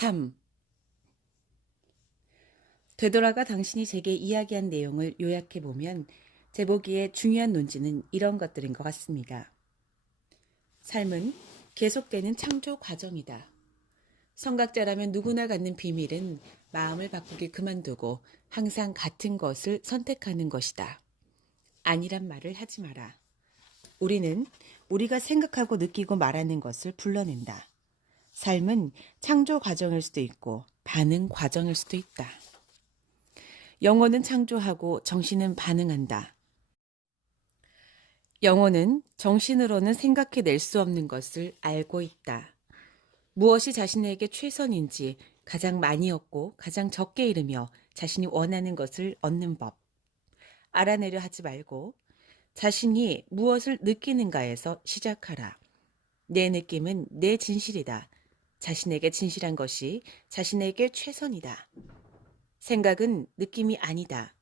3. 되돌아가 당신이 제게 이야기한 내용을 요약해보면 제 보기에 중요한 논지는 이런 것들인 것 같습니다. 삶은 계속되는 창조 과정이다. 성각자라면 누구나 갖는 비밀은 마음을 바꾸길 그만두고 항상 같은 것을 선택하는 것이다. 아니란 말을 하지 마라. 우리는 우리가 생각하고 느끼고 말하는 것을 불러낸다. 삶은 창조 과정일 수도 있고 반응 과정일 수도 있다. 영혼은 창조하고 정신은 반응한다. 영혼은 정신으로는 생각해낼 수 없는 것을 알고 있다. 무엇이 자신에게 최선인지 가장 많이 얻고 가장 적게 잃으며 자신이 원하는 것을 얻는 법. 알아내려 하지 말고 자신이 무엇을 느끼는가에서 시작하라. 내 느낌은 내 진실이다. 자신에게 진실한 것이 자신에게 최선이다. 생각은 느낌이 아니다.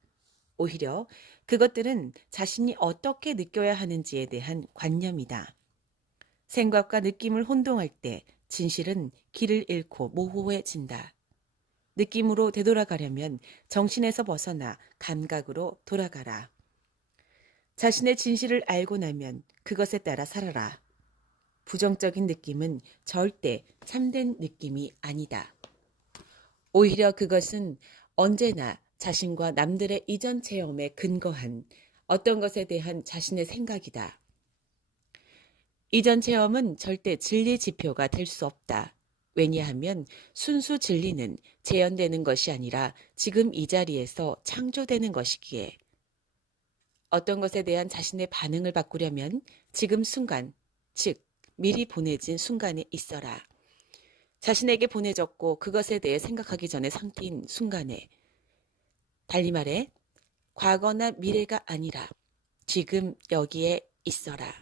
오히려 그것들은 자신이 어떻게 느껴야 하는지에 대한 관념이다. 생각과 느낌을 혼동할 때 진실은 길을 잃고 모호해진다. 느낌으로 되돌아가려면 정신에서 벗어나 감각으로 돌아가라. 자신의 진실을 알고 나면 그것에 따라 살아라. 부정적인 느낌은 절대 참된 느낌이 아니다. 오히려 그것은 언제나 자신과 남들의 이전 체험에 근거한 어떤 것에 대한 자신의 생각이다. 이전 체험은 절대 진리 지표가 될 수 없다. 왜냐하면 순수 진리는 재현되는 것이 아니라 지금 이 자리에서 창조되는 것이기에. 어떤 것에 대한 자신의 반응을 바꾸려면 지금 순간, 즉 미리 보내진 순간에 있어라. 자신에게 보내졌고 그것에 대해 생각하기 전에 상태인 순간에. 달리 말해 과거나 미래가 아니라 지금 여기에 있어라.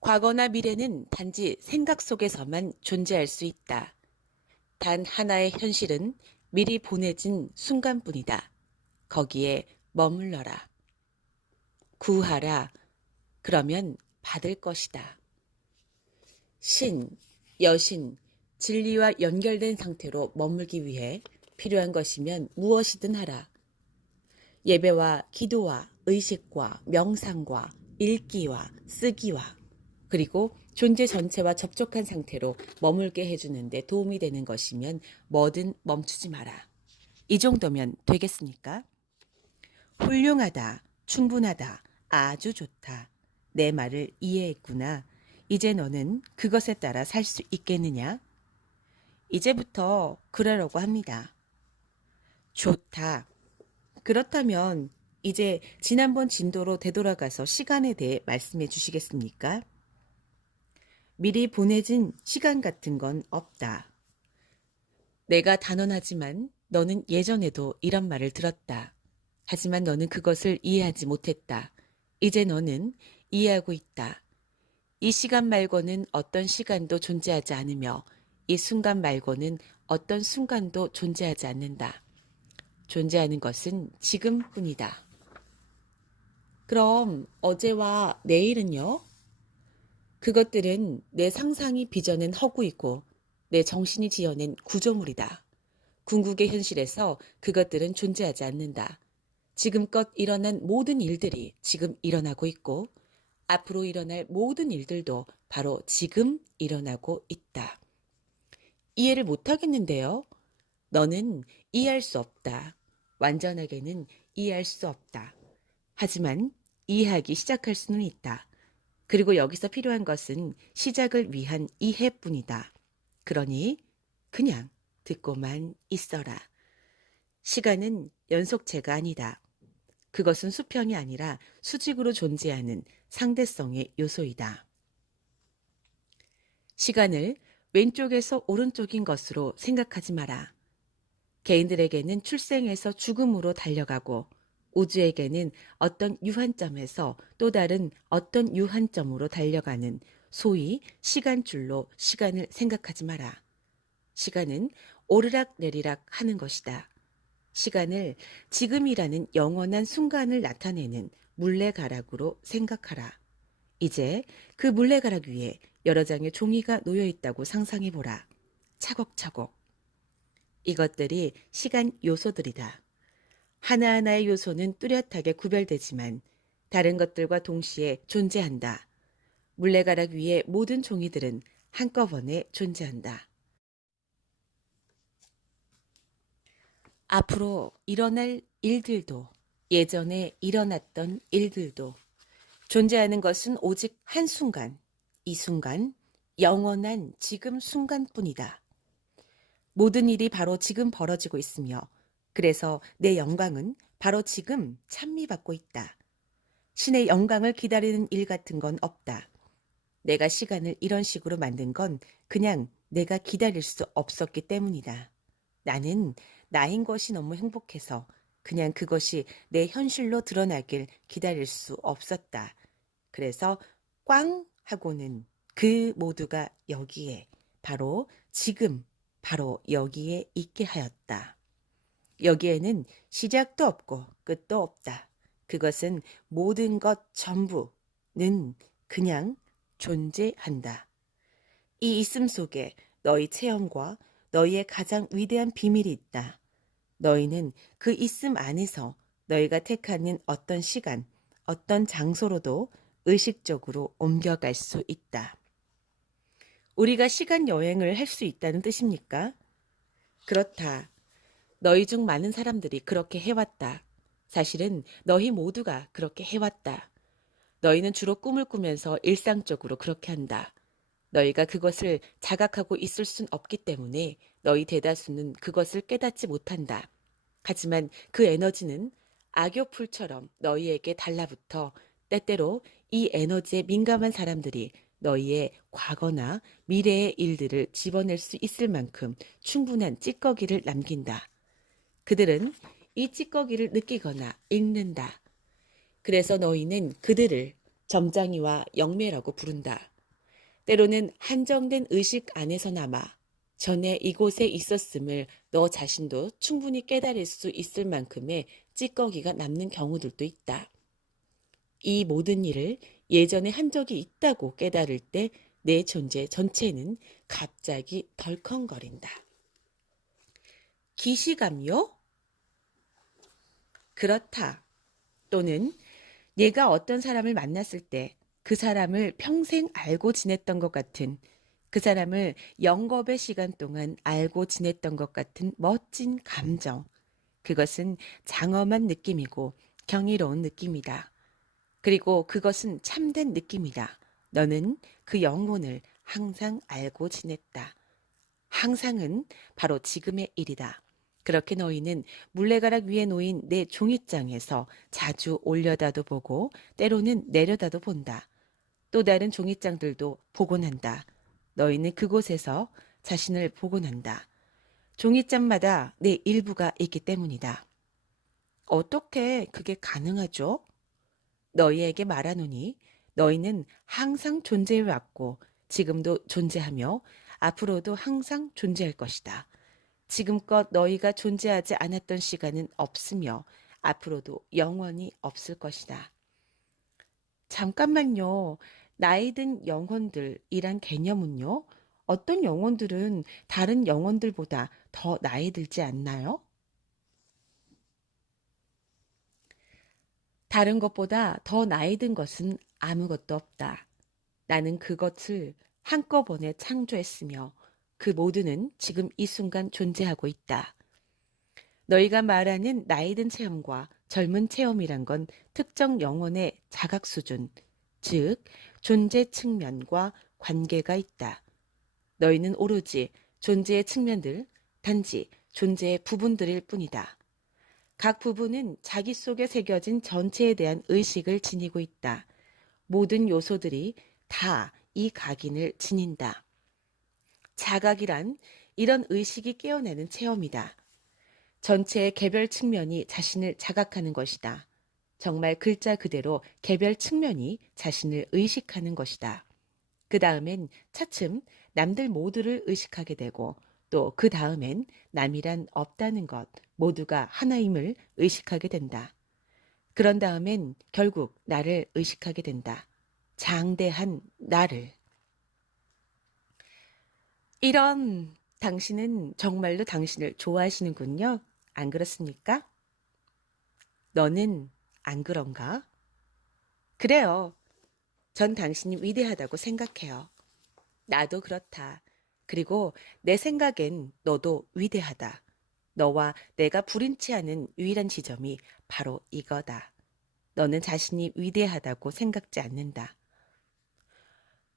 과거나 미래는 단지 생각 속에서만 존재할 수 있다. 단 하나의 현실은 미리 보내진 순간뿐이다. 거기에 머물러라. 구하라. 그러면 받을 것이다. 신, 여신, 진리와 연결된 상태로 머물기 위해 필요한 것이면 무엇이든 하라. 예배와 기도와 의식과 명상과 읽기와 쓰기와 그리고 존재 전체와 접촉한 상태로 머물게 해주는데 도움이 되는 것이면 뭐든 멈추지 마라. 이 정도면 되겠습니까? 훌륭하다, 충분하다, 아주 좋다. 내 말을 이해했구나. 이제 너는 그것에 따라 살 수 있겠느냐? 이제부터 그러려고 합니다. 좋다. 그렇다면 이제 지난번 진도로 되돌아가서 시간에 대해 말씀해 주시겠습니까? 미리 보내진 시간 같은 건 없다. 내가 단언하지만 너는 예전에도 이런 말을 들었다. 하지만 너는 그것을 이해하지 못했다. 이제 너는 이해하고 있다. 이 시간 말고는 어떤 시간도 존재하지 않으며 이 순간 말고는 어떤 순간도 존재하지 않는다. 존재하는 것은 지금뿐이다. 그럼 어제와 내일은요? 그것들은 내 상상이 빚어낸 허구이고 내 정신이 지어낸 구조물이다. 궁극의 현실에서 그것들은 존재하지 않는다. 지금껏 일어난 모든 일들이 지금 일어나고 있고 앞으로 일어날 모든 일들도 바로 지금 일어나고 있다. 이해를 못하겠는데요. 너는 이해할 수 없다. 완전하게는 이해할 수 없다. 하지만 이해하기 시작할 수는 있다. 그리고 여기서 필요한 것은 시작을 위한 이해뿐이다. 그러니 그냥 듣고만 있어라. 시간은 연속체가 아니다. 그것은 수평이 아니라 수직으로 존재하는 상대성의 요소이다. 시간을 왼쪽에서 오른쪽인 것으로 생각하지 마라. 개인들에게는 출생에서 죽음으로 달려가고 우주에게는 어떤 유한점에서 또 다른 어떤 유한점으로 달려가는 소위 시간줄로 시간을 생각하지 마라. 시간은 오르락내리락 하는 것이다. 시간을 지금이라는 영원한 순간을 나타내는 물레가락으로 생각하라. 이제 그 물레가락 위에 여러 장의 종이가 놓여 있다고 상상해 보라. 차곡차곡. 이것들이 시간 요소들이다. 하나하나의 요소는 뚜렷하게 구별되지만 다른 것들과 동시에 존재한다. 물레가락 위의 모든 종이들은 한꺼번에 존재한다. 앞으로 일어날 일들도 예전에 일어났던 일들도 존재하는 것은 오직 한순간, 이 순간, 영원한 지금 순간뿐이다. 모든 일이 바로 지금 벌어지고 있으며 그래서 내 영광은 바로 지금 찬미받고 있다. 신의 영광을 기다리는 일 같은 건 없다. 내가 시간을 이런 식으로 만든 건 그냥 내가 기다릴 수 없었기 때문이다. 나는 나인 것이 너무 행복해서 그냥 그것이 내 현실로 드러나길 기다릴 수 없었다. 그래서 꽝 하고는 그 모두가 여기에 바로 지금 바로 여기에 있게 하였다. 여기에는 시작도 없고 끝도 없다. 그것은 모든 것 전부는 그냥 존재한다. 이 있음 속에 너희 체험과 너희의 가장 위대한 비밀이 있다. 너희는 그 있음 안에서 너희가 택하는 어떤 시간, 어떤 장소로도 의식적으로 옮겨갈 수 있다. 우리가 시간 여행을 할 수 있다는 뜻입니까? 그렇다. 너희 중 많은 사람들이 그렇게 해왔다. 사실은 너희 모두가 그렇게 해왔다. 너희는 주로 꿈을 꾸면서 일상적으로 그렇게 한다. 너희가 그것을 자각하고 있을 순 없기 때문에 너희 대다수는 그것을 깨닫지 못한다. 하지만 그 에너지는 악교풀처럼 너희에게 달라붙어 때때로 이 에너지에 민감한 사람들이 너희의 과거나 미래의 일들을 집어낼 수 있을 만큼 충분한 찌꺼기를 남긴다. 그들은 이 찌꺼기를 느끼거나 읽는다. 그래서 너희는 그들을 점장이와 영매라고 부른다. 때로는 한정된 의식 안에서나마 전에 이곳에 있었음을 너 자신도 충분히 깨달을 수 있을 만큼의 찌꺼기가 남는 경우들도 있다. 이 모든 일을 예전에 한 적이 있다고 깨달을 때 내 존재 전체는 갑자기 덜컹거린다. 기시감요? 그렇다. 또는 얘가 어떤 사람을 만났을 때 그 사람을 평생 알고 지냈던 것 같은, 그 사람을 영겁의 시간 동안 알고 지냈던 것 같은 멋진 감정. 그것은 장엄한 느낌이고 경이로운 느낌이다. 그리고 그것은 참된 느낌이다. 너는 그 영혼을 항상 알고 지냈다. 항상은 바로 지금의 일이다. 그렇게 너희는 물레가락 위에 놓인 내 종이장에서 자주 올려다도 보고 때로는 내려다도 본다. 또 다른 종이장들도 보곤 한다. 너희는 그곳에서 자신을 보곤 한다. 종이장마다 내 일부가 있기 때문이다. 어떻게 그게 가능하죠? 너희에게 말하노니 너희는 항상 존재해왔고 지금도 존재하며 앞으로도 항상 존재할 것이다. 지금껏 너희가 존재하지 않았던 시간은 없으며 앞으로도 영원히 없을 것이다. 잠깐만요. 나이 든 영혼들이란 개념은요? 어떤 영혼들은 다른 영혼들보다 더 나이 들지 않나요? 다른 것보다 더 나이 든 것은 아무것도 없다. 나는 그것을 한꺼번에 창조했으며 그 모두는 지금 이 순간 존재하고 있다. 너희가 말하는 나이 든 체험과 젊은 체험이란 건 특정 영혼의 자각 수준, 즉 존재 측면과 관계가 있다. 너희는 오로지 존재의 측면들, 단지 존재의 부분들일 뿐이다. 각 부분은 자기 속에 새겨진 전체에 대한 의식을 지니고 있다. 모든 요소들이 다 이 각인을 지닌다. 자각이란 이런 의식이 깨어나는 체험이다. 전체의 개별 측면이 자신을 자각하는 것이다. 정말 글자 그대로 개별 측면이 자신을 의식하는 것이다. 그 다음엔 차츰 남들 모두를 의식하게 되고 또 그 다음엔 남이란 없다는 것 모두가 하나임을 의식하게 된다. 그런 다음엔 결국 나를 의식하게 된다. 장대한 나를. 이런 당신은 정말로 당신을 좋아하시는군요. 안 그렇습니까? 너는 안 그런가? 그래요. 전 당신이 위대하다고 생각해요. 나도 그렇다. 그리고 내 생각엔 너도 위대하다. 너와 내가 불인치 않은 유일한 지점이 바로 이거다. 너는 자신이 위대하다고 생각지 않는다.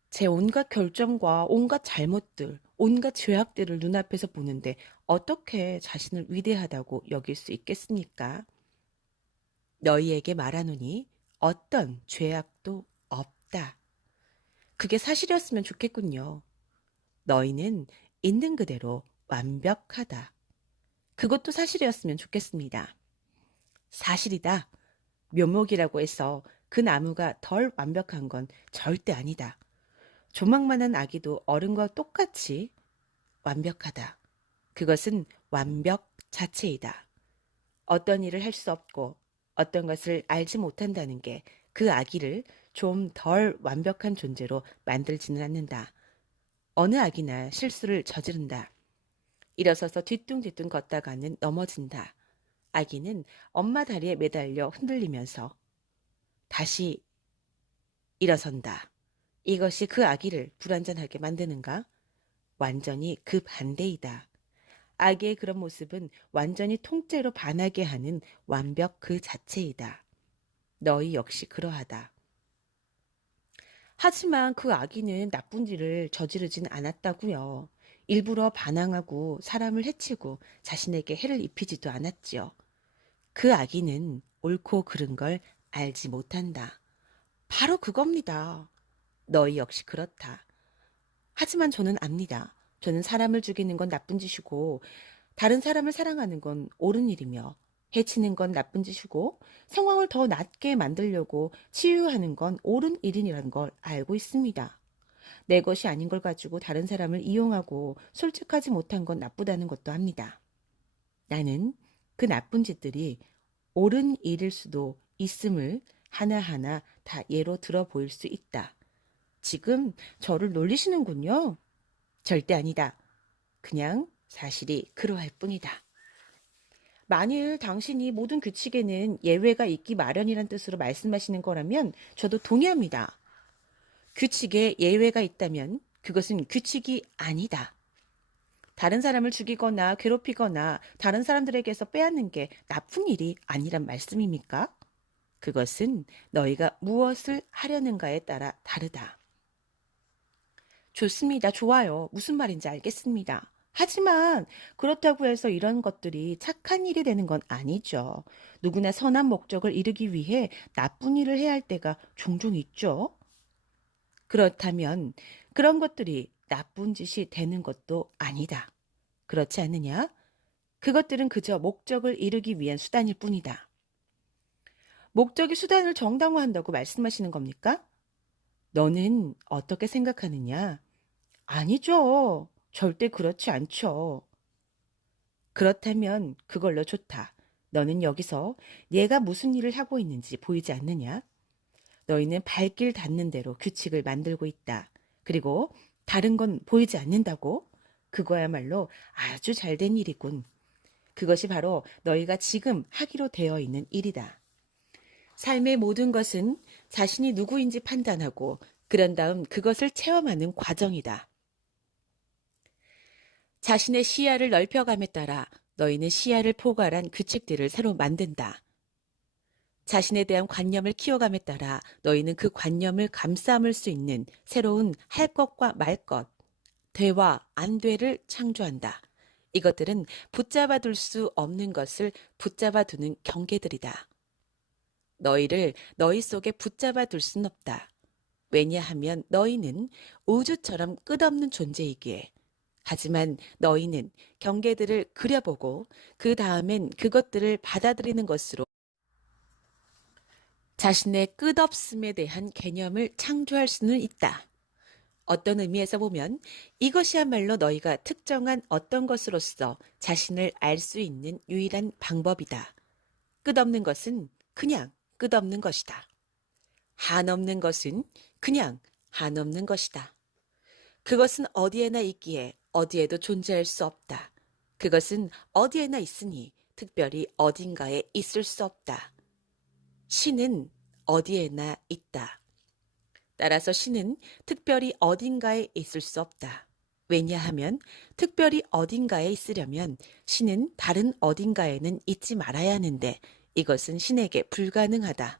제 온갖 결정과 온갖 잘못들, 온갖 죄악들을 눈앞에서 보는데 어떻게 자신을 위대하다고 여길 수 있겠습니까? 너희에게 말하노니 어떤 죄악도 없다. 그게 사실이었으면 좋겠군요. 너희는 있는 그대로 완벽하다. 그것도 사실이었으면 좋겠습니다. 사실이다. 묘목이라고 해서 그 나무가 덜 완벽한 건 절대 아니다. 조망만한 아기도 어른과 똑같이 완벽하다. 그것은 완벽 자체이다. 어떤 일을 할 수 없고 어떤 것을 알지 못한다는 게 그 아기를 좀 덜 완벽한 존재로 만들지는 않는다. 어느 아기나 실수를 저지른다. 일어서서 뒤뚱뒤뚱 걷다가는 넘어진다. 아기는 엄마 다리에 매달려 흔들리면서 다시 일어선다. 이것이 그 아기를 불완전하게 만드는가? 완전히 그 반대이다. 아기의 그런 모습은 완전히 통째로 반하게 하는 완벽 그 자체이다. 너희 역시 그러하다. 하지만 그 아기는 나쁜 일을 저지르진 않았다고요. 일부러 반항하고 사람을 해치고 자신에게 해를 입히지도 않았지요. 그 아기는 옳고 그른 걸 알지 못한다. 바로 그겁니다. 너희 역시 그렇다. 하지만 저는 압니다. 저는 사람을 죽이는 건 나쁜 짓이고 다른 사람을 사랑하는 건 옳은 일이며 해치는 건 나쁜 짓이고 상황을 더 나게 만들려고 치유하는 건 옳은 일이라는 걸 알고 있습니다. 내 것이 아닌 걸 가지고 다른 사람을 이용하고 솔직하지 못한 건 나쁘다는 것도 압니다. 나는 그 나쁜 짓들이 옳은 일일 수도 있음을 하나하나 다 예로 들어 보일 수 있다. 지금 저를 놀리시는군요. 절대 아니다. 그냥 사실이 그러할 뿐이다. 만일 당신이 모든 규칙에는 예외가 있기 마련이란 뜻으로 말씀하시는 거라면 저도 동의합니다. 규칙에 예외가 있다면 그것은 규칙이 아니다. 다른 사람을 죽이거나 괴롭히거나 다른 사람들에게서 빼앗는 게 나쁜 일이 아니란 말씀입니까? 그것은 너희가 무엇을 하려는가에 따라 다르다. 좋습니다. 좋아요. 무슨 말인지 알겠습니다. 하지만 그렇다고 해서 이런 것들이 착한 일이 되는 건 아니죠. 누구나 선한 목적을 이루기 위해 나쁜 일을 해야 할 때가 종종 있죠. 그렇다면 그런 것들이 나쁜 짓이 되는 것도 아니다. 그렇지 않느냐? 그것들은 그저 목적을 이루기 위한 수단일 뿐이다. 목적이 수단을 정당화한다고 말씀하시는 겁니까? 너는 어떻게 생각하느냐? 아니죠. 절대 그렇지 않죠. 그렇다면 그걸로 좋다. 너는 여기서 얘가 무슨 일을 하고 있는지 보이지 않느냐? 너희는 발길 닿는 대로 규칙을 만들고 있다. 그리고 다른 건 보이지 않는다고? 그거야말로 아주 잘된 일이군. 그것이 바로 너희가 지금 하기로 되어 있는 일이다. 삶의 모든 것은 자신이 누구인지 판단하고 그런 다음 그것을 체험하는 과정이다. 자신의 시야를 넓혀감에 따라 너희는 시야를 포괄한 규칙들을 새로 만든다. 자신에 대한 관념을 키워감에 따라 너희는 그 관념을 감싸물 수 있는 새로운 할 것과 말 것, 되와 안 되를 창조한다. 이것들은 붙잡아 둘 수 없는 것을 붙잡아 두는 경계들이다. 너희를 너희 속에 붙잡아 둘 순 없다. 왜냐하면 너희는 우주처럼 끝없는 존재이기에. 하지만 너희는 경계들을 그려보고 그 다음엔 그것들을 받아들이는 것으로 자신의 끝없음에 대한 개념을 창조할 수는 있다. 어떤 의미에서 보면 이것이야말로 너희가 특정한 어떤 것으로서 자신을 알 수 있는 유일한 방법이다. 끝없는 것은 그냥 끝없는 것이다. 한없는 것은 그냥 한없는 것이다. 그것은 어디에나 있기에 어디에도 존재할 수 없다. 그것은 어디에나 있으니 특별히 어딘가에 있을 수 없다. 신은 어디에나 있다. 따라서 신은 특별히 어딘가에 있을 수 없다. 왜냐하면 특별히 어딘가에 있으려면 신은 다른 어딘가에는 있지 말아야 하는데 이것은 신에게 불가능하다.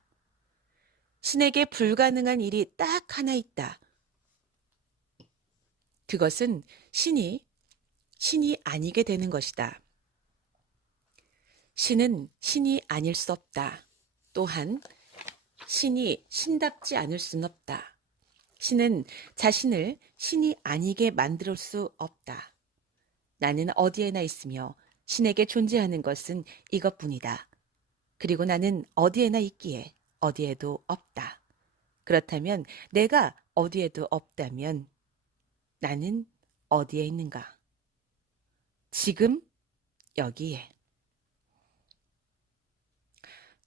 신에게 불가능한 일이 딱 하나 있다. 그것은 신이 아니게 되는 것이다. 신은 신이 아닐 수 없다. 또한 신이 신답지 않을 수는 없다. 신은 자신을 신이 아니게 만들 수 없다. 나는 어디에나 있으며 신에게 존재하는 것은 이것뿐이다. 그리고 나는 어디에나 있기에 어디에도 없다. 그렇다면 내가 어디에도 없다면 나는 어디에 있는가? 지금 여기에.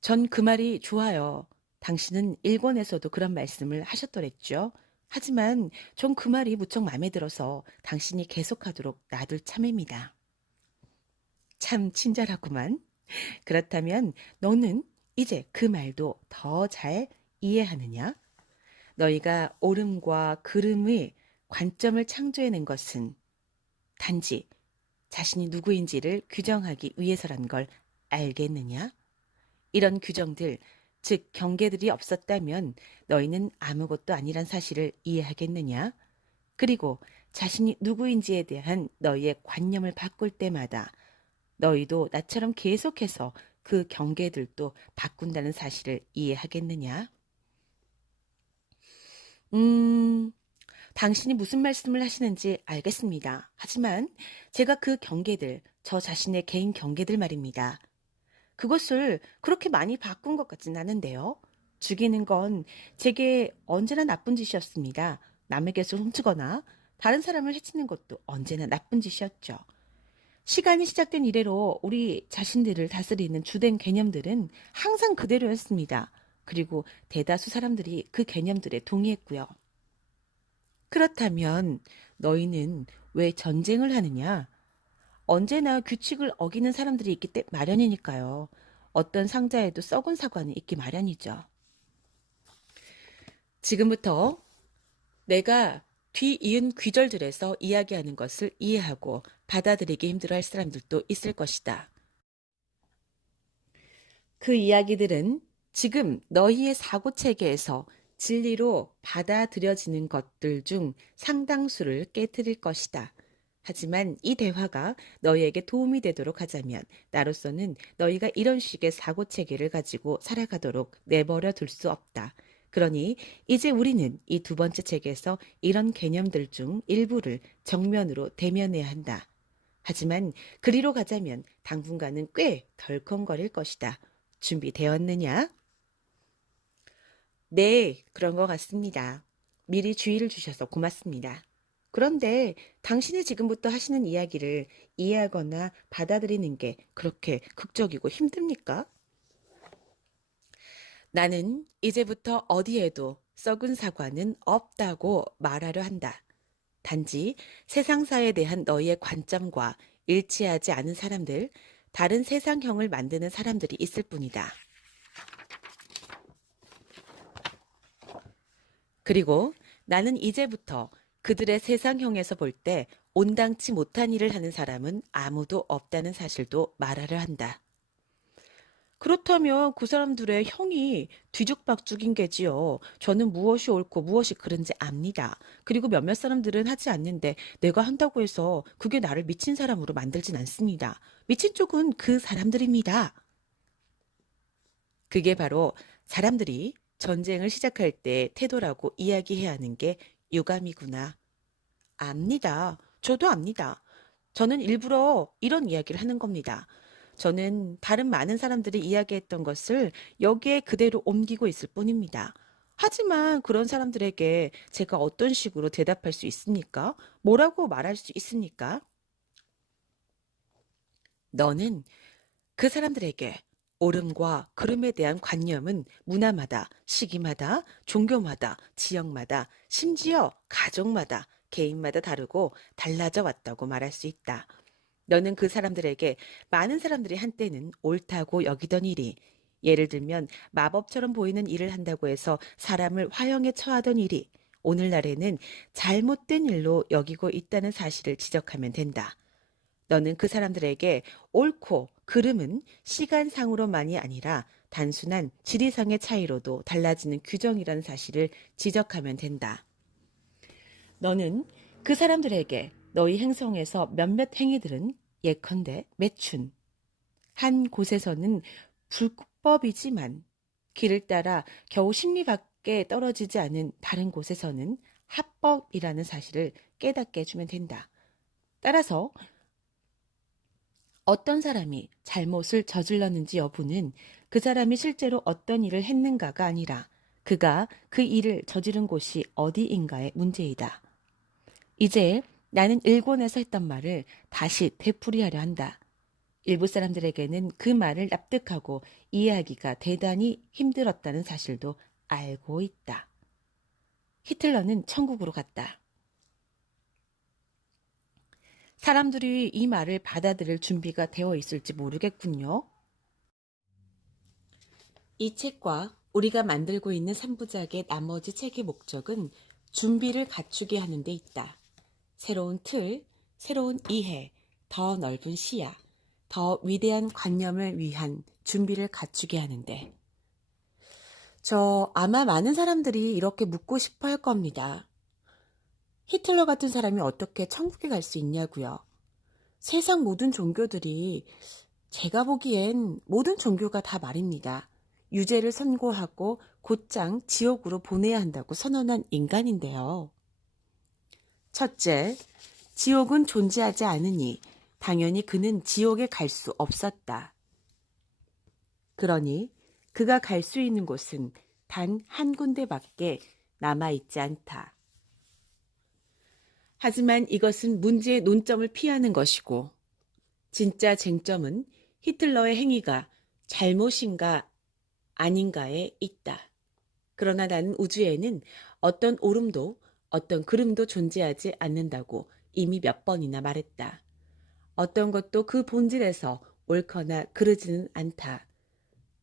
전 그 말이 좋아요. 당신은 일본에서도 그런 말씀을 하셨더랬죠. 하지만 전 그 말이 무척 마음에 들어서 당신이 계속하도록 놔둘 참입니다. 참 친절하구만. 그렇다면 너는 이제 그 말도 더 잘 이해하느냐? 너희가 옳음과 그름의 관점을 창조해낸 것은 단지 자신이 누구인지를 규정하기 위해서란 걸 알겠느냐? 이런 규정들, 즉 경계들이 없었다면 너희는 아무것도 아니란 사실을 이해하겠느냐? 그리고 자신이 누구인지에 대한 너희의 관념을 바꿀 때마다 너희도 나처럼 계속해서 그 경계들도 바꾼다는 사실을 이해하겠느냐? 당신이 무슨 말씀을 하시는지 알겠습니다. 하지만 제가 그 경계들, 저 자신의 개인 경계들 말입니다. 그것을 그렇게 많이 바꾼 것 같진 않은데요. 죽이는 건 제게 언제나 나쁜 짓이었습니다. 남의 것을 훔치거나 다른 사람을 해치는 것도 언제나 나쁜 짓이었죠. 시간이 시작된 이래로 우리 자신들을 다스리는 주된 개념들은 항상 그대로였습니다. 그리고 대다수 사람들이 그 개념들에 동의했고요. 그렇다면 너희는 왜 전쟁을 하느냐? 언제나 규칙을 어기는 사람들이 있기 마련이니까요. 어떤 상자에도 썩은 사과는 있기 마련이죠. 지금부터 내가 뒤이은 귀절들에서 이야기하는 것을 이해하고 받아들이기 힘들어할 사람들도 있을 것이다. 그 이야기들은 지금 너희의 사고체계에서 진리로 받아들여지는 것들 중 상당수를 깨뜨릴 것이다. 하지만 이 대화가 너희에게 도움이 되도록 하자면 나로서는 너희가 이런 식의 사고체계를 가지고 살아가도록 내버려 둘 수 없다. 그러니 이제 우리는 이 두 번째 책에서 이런 개념들 중 일부를 정면으로 대면해야 한다. 하지만 그리로 가자면 당분간은 꽤 덜컹거릴 것이다. 준비되었느냐? 네, 그런 것 같습니다. 미리 주의를 주셔서 고맙습니다. 그런데 당신이 지금부터 하시는 이야기를 이해하거나 받아들이는 게 그렇게 극적이고 힘듭니까? 나는 이제부터 어디에도 썩은 사과는 없다고 말하려 한다. 단지 세상사에 대한 너희의 관점과 일치하지 않은 사람들, 다른 세상형을 만드는 사람들이 있을 뿐이다. 그리고 나는 이제부터 그들의 세상형에서 볼 때 온당치 못한 일을 하는 사람은 아무도 없다는 사실도 말하려 한다. 그렇다면 그 사람들의 형이 뒤죽박죽인 게지요. 저는 무엇이 옳고 무엇이 그른지 압니다. 그리고 몇몇 사람들은 하지 않는데 내가 한다고 해서 그게 나를 미친 사람으로 만들진 않습니다. 미친 쪽은 그 사람들입니다. 그게 바로 사람들이 전쟁을 시작할 때 태도라고 이야기해야 하는 게 유감이구나. 압니다. 저도 압니다. 저는 일부러 이런 이야기를 하는 겁니다. 저는 다른 많은 사람들이 이야기했던 것을 여기에 그대로 옮기고 있을 뿐입니다. 하지만 그런 사람들에게 제가 어떤 식으로 대답할 수 있습니까? 뭐라고 말할 수 있습니까? 너는 그 사람들에게 옳음과 그름에 대한 관념은 문화마다, 시기마다, 종교마다, 지역마다, 심지어 가족마다 개인마다 다르고 달라져 왔다고 말할 수 있다. 너는 그 사람들에게 많은 사람들이 한때는 옳다고 여기던 일이, 예를 들면 마법처럼 보이는 일을 한다고 해서 사람을 화형에 처하던 일이 오늘날에는 잘못된 일로 여기고 있다는 사실을 지적하면 된다. 너는 그 사람들에게 옳고 그름은 시간상으로만이 아니라 단순한 지리상의 차이로도 달라지는 규정이라는 사실을 지적하면 된다. 너는 그 사람들에게 너희 행성에서 몇몇 행위들은 예컨대 매춘, 한 곳에서는 불법이지만 길을 따라 겨우 10리 밖에 떨어지지 않은 다른 곳에서는 합법이라는 사실을 깨닫게 해주면 된다. 따라서 어떤 사람이 잘못을 저질렀는지 여부는 그 사람이 실제로 어떤 일을 했는가가 아니라 그가 그 일을 저지른 곳이 어디인가의 문제이다. 이제 나는 일본에서 했던 말을 다시 되풀이하려 한다. 일부 사람들에게는 그 말을 납득하고 이해하기가 대단히 힘들었다는 사실도 알고 있다. 히틀러는 천국으로 갔다. 사람들이 이 말을 받아들일 준비가 되어 있을지 모르겠군요. 이 책과 우리가 만들고 있는 3부작의 나머지 책의 목적은 준비를 갖추게 하는 데 있다. 새로운 틀, 새로운 이해, 더 넓은 시야, 더 위대한 관념을 위한 준비를 갖추게 하는데, 아마 많은 사람들이 이렇게 묻고 싶어 할 겁니다. 히틀러 같은 사람이 어떻게 천국에 갈 수 있냐고요. 세상 모든 종교들이, 제가 보기엔 모든 종교가 다 말입니다. 유죄를 선고하고 곧장 지옥으로 보내야 한다고 선언한 인간인데요. 첫째, 지옥은 존재하지 않으니 당연히 그는 지옥에 갈 수 없었다. 그러니 그가 갈 수 있는 곳은 단 한 군데밖에 남아있지 않다. 하지만 이것은 문제의 논점을 피하는 것이고, 진짜 쟁점은 히틀러의 행위가 잘못인가 아닌가에 있다. 그러나 나는 우주에는 어떤 옳음도 어떤 그름도 존재하지 않는다고 이미 몇 번이나 말했다. 어떤 것도 그 본질에서 옳거나 그르지는 않다.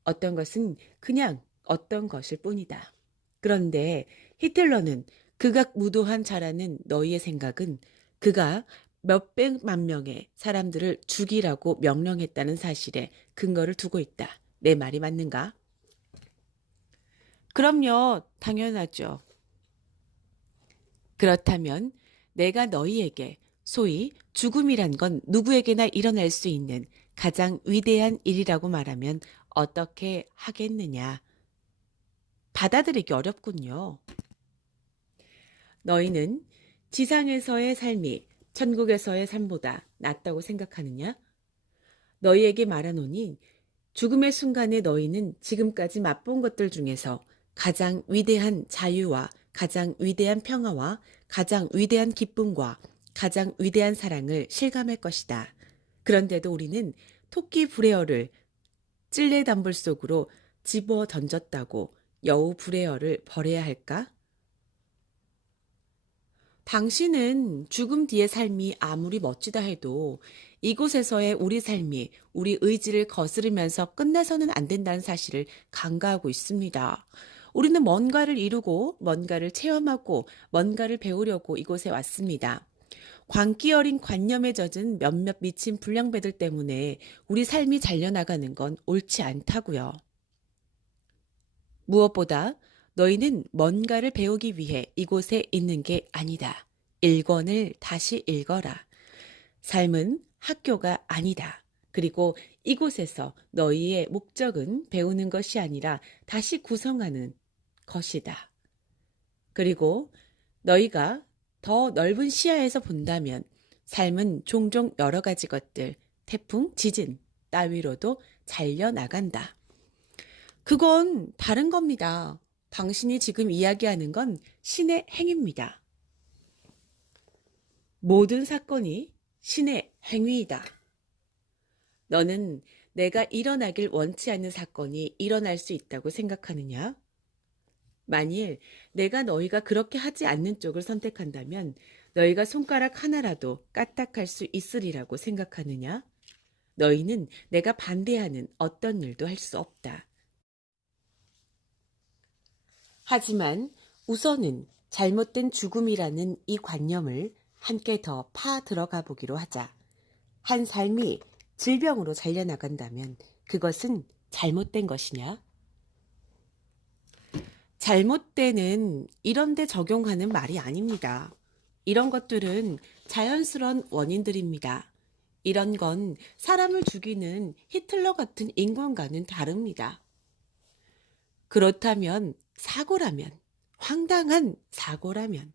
어떤 것은 그냥 어떤 것일 뿐이다. 그런데 히틀러는 극악무도한 자라는 너희의 생각은 그가 몇백만 명의 사람들을 죽이라고 명령했다는 사실에 근거를 두고 있다. 내 말이 맞는가? 그럼요, 당연하죠. 그렇다면 내가 너희에게 소위 죽음이란 건 누구에게나 일어날 수 있는 가장 위대한 일이라고 말하면 어떻게 하겠느냐? 받아들이기 어렵군요. 너희는 지상에서의 삶이 천국에서의 삶보다 낫다고 생각하느냐? 너희에게 말하노니 죽음의 순간에 너희는 지금까지 맛본 것들 중에서 가장 위대한 자유와 가장 위대한 평화와 가장 위대한 기쁨과 가장 위대한 사랑을 실감할 것이다. 그런데도 우리는 토끼 브레어를 찔레단불 속으로 집어 던졌다고 여우 브레어를 버려야 할까? 당신은 죽음 뒤의 삶이 아무리 멋지다 해도 이곳에서의 우리 삶이 우리 의지를 거스르면서 끝나서는 안 된다는 사실을 간과하고 있습니다. 우리는 뭔가를 이루고 뭔가를 체험하고 뭔가를 배우려고 이곳에 왔습니다. 광기 어린 관념에 젖은 몇몇 미친 불량배들 때문에 우리 삶이 잘려나가는 건 옳지 않다고요. 무엇보다 너희는 뭔가를 배우기 위해 이곳에 있는 게 아니다. 일권을 다시 읽어라. 삶은 학교가 아니다. 그리고 이곳에서 너희의 목적은 배우는 것이 아니라 다시 구성하는 것이다. 그리고 너희가 더 넓은 시야에서 본다면 삶은 종종 여러 가지 것들, 태풍, 지진 따위로도 잘려나간다. 그건 다른 겁니다. 당신이 지금 이야기하는 건 신의 행위입니다. 모든 사건이 신의 행위이다. 너는 내가 일어나길 원치 않는 사건이 일어날 수 있다고 생각하느냐? 만일 내가 너희가 그렇게 하지 않는 쪽을 선택한다면 너희가 손가락 하나라도 까딱할 수 있으리라고 생각하느냐? 너희는 내가 반대하는 어떤 일도 할 수 없다. 하지만 우선은 잘못된 죽음이라는 이 관념을 함께 더 파 들어가 보기로 하자. 한 삶이 질병으로 잘려나간다면 그것은 잘못된 것이냐? 잘못되는 이런 데 적용하는 말이 아닙니다. 이런 것들은 자연스러운 원인들입니다. 이런 건 사람을 죽이는 히틀러 같은 인간과는 다릅니다. 그렇다면 사고라면, 황당한 사고라면.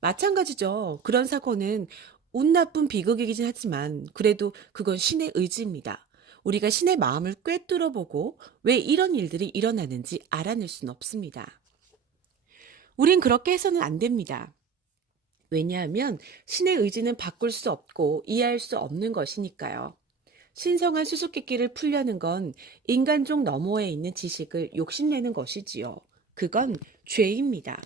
마찬가지죠. 그런 사고는 운 나쁜 비극이긴 하지만 그래도 그건 신의 의지입니다. 우리가 신의 마음을 꿰뚫어 보고 왜 이런 일들이 일어나는지 알아낼 수는 없습니다. 우린 그렇게 해서는 안 됩니다. 왜냐하면 신의 의지는 바꿀 수 없고 이해할 수 없는 것이니까요. 신성한 수수께끼를 풀려는 건 인간종 너머에 있는 지식을 욕심내는 것이지요. 그건 죄입니다.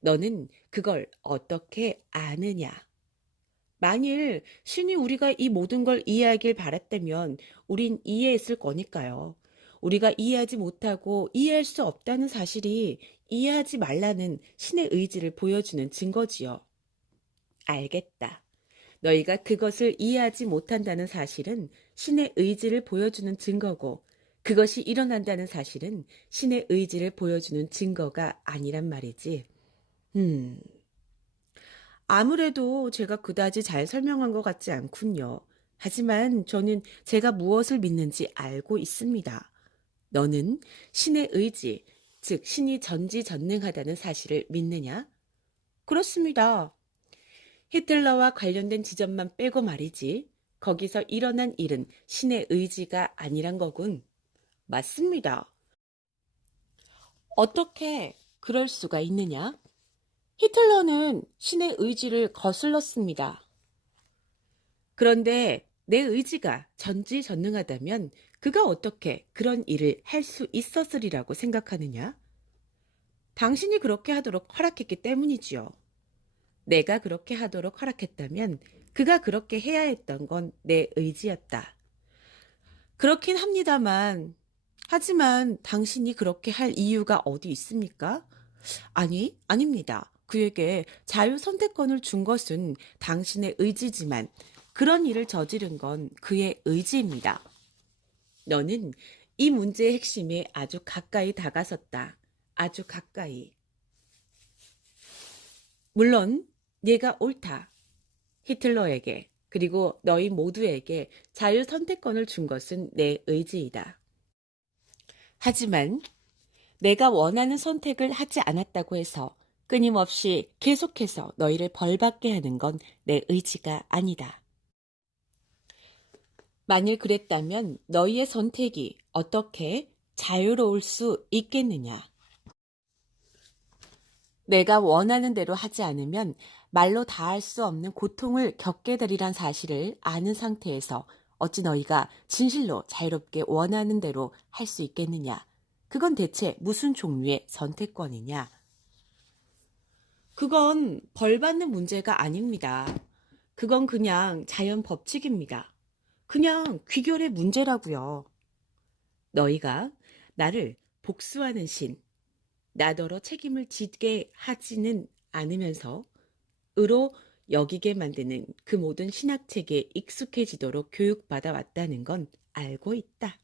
너는 그걸 어떻게 아느냐? 만일 신이 우리가 이 모든 걸 이해하길 바랐다면 우린 이해했을 거니까요. 우리가 이해하지 못하고 이해할 수 없다는 사실이 이해하지 말라는 신의 의지를 보여주는 증거지요. 알겠다. 너희가 그것을 이해하지 못한다는 사실은 신의 의지를 보여주는 증거고 그것이 일어난다는 사실은 신의 의지를 보여주는 증거가 아니란 말이지. 음, 아무래도 제가 그다지 잘 설명한 것 같지 않군요. 하지만 저는 제가 무엇을 믿는지 알고 있습니다. 너는 신의 의지, 즉 신이 전지전능하다는 사실을 믿느냐? 그렇습니다. 히틀러와 관련된 지점만 빼고 말이지. 거기서 일어난 일은 신의 의지가 아니란 거군. 맞습니다. 어떻게 그럴 수가 있느냐? 히틀러는 신의 의지를 거슬렀습니다. 그런데 내 의지가 전지전능하다면 그가 어떻게 그런 일을 할 수 있었으리라고 생각하느냐? 당신이 그렇게 하도록 허락했기 때문이지요. 내가 그렇게 하도록 허락했다면 그가 그렇게 해야 했던 건 내 의지였다. 그렇긴 합니다만, 하지만 당신이 그렇게 할 이유가 어디 있습니까? 아니, 아닙니다. 그에게 자유 선택권을 준 것은 당신의 의지지만 그런 일을 저지른 건 그의 의지입니다. 너는 이 문제의 핵심에 아주 가까이 다가섰다. 아주 가까이. 물론 네가 옳다. 히틀러에게 그리고 너희 모두에게 자유 선택권을 준 것은 내 의지이다. 하지만 내가 원하는 선택을 하지 않았다고 해서 끊임없이 계속해서 너희를 벌받게 하는 건 내 의지가 아니다. 만일 그랬다면 너희의 선택이 어떻게 자유로울 수 있겠느냐? 내가 원하는 대로 하지 않으면 말로 다할 수 없는 고통을 겪게 되리란 사실을 아는 상태에서 어찌 너희가 진실로 자유롭게 원하는 대로 할 수 있겠느냐? 그건 대체 무슨 종류의 선택권이냐? 그건 벌 받는 문제가 아닙니다. 그건 그냥 자연 법칙입니다. 그냥 귀결의 문제라고요. 너희가 나를 복수하는 신, 나더러 책임을 지게 하지는 않으면서 의로 여기게 만드는 그 모든 신학책에 익숙해지도록 교육받아 왔다는 건 알고 있다.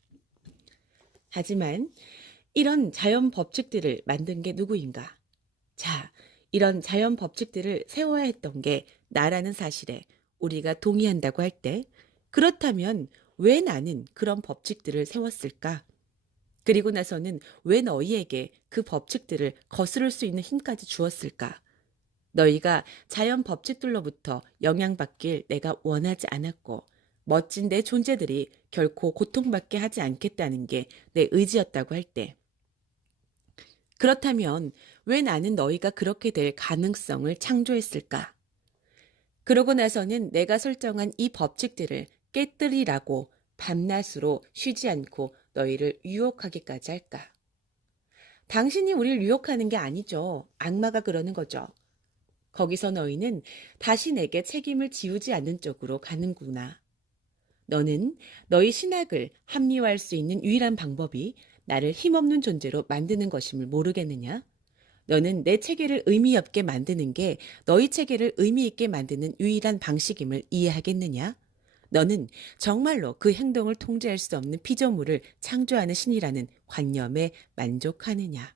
하지만 이런 자연 법칙들을 만든 게 누구인가? 자, 이런 자연 법칙들을 세워야 했던 게 나라는 사실에 우리가 동의한다고 할 때, 그렇다면 왜 나는 그런 법칙들을 세웠을까? 그리고 나서는 왜 너희에게 그 법칙들을 거스를 수 있는 힘까지 주었을까? 너희가 자연 법칙들로부터 영향받길 내가 원하지 않았고, 멋진 내 존재들이 결코 고통받게 하지 않겠다는 게 내 의지였다고 할 때, 그렇다면 왜 나는 너희가 그렇게 될 가능성을 창조했을까? 그러고 나서는 내가 설정한 이 법칙들을 깨뜨리라고 밤낮으로 쉬지 않고 너희를 유혹하기까지 할까? 당신이 우리를 유혹하는 게 아니죠. 악마가 그러는 거죠. 거기서 너희는 다시 내게 책임을 지우지 않는 쪽으로 가는구나. 너는 너희 신학을 합리화할 수 있는 유일한 방법이 나를 힘없는 존재로 만드는 것임을 모르겠느냐? 너는 내 체계를 의미 없게 만드는 게 너희 체계를 의미 있게 만드는 유일한 방식임을 이해하겠느냐? 너는 정말로 그 행동을 통제할 수 없는 피조물을 창조하는 신이라는 관념에 만족하느냐?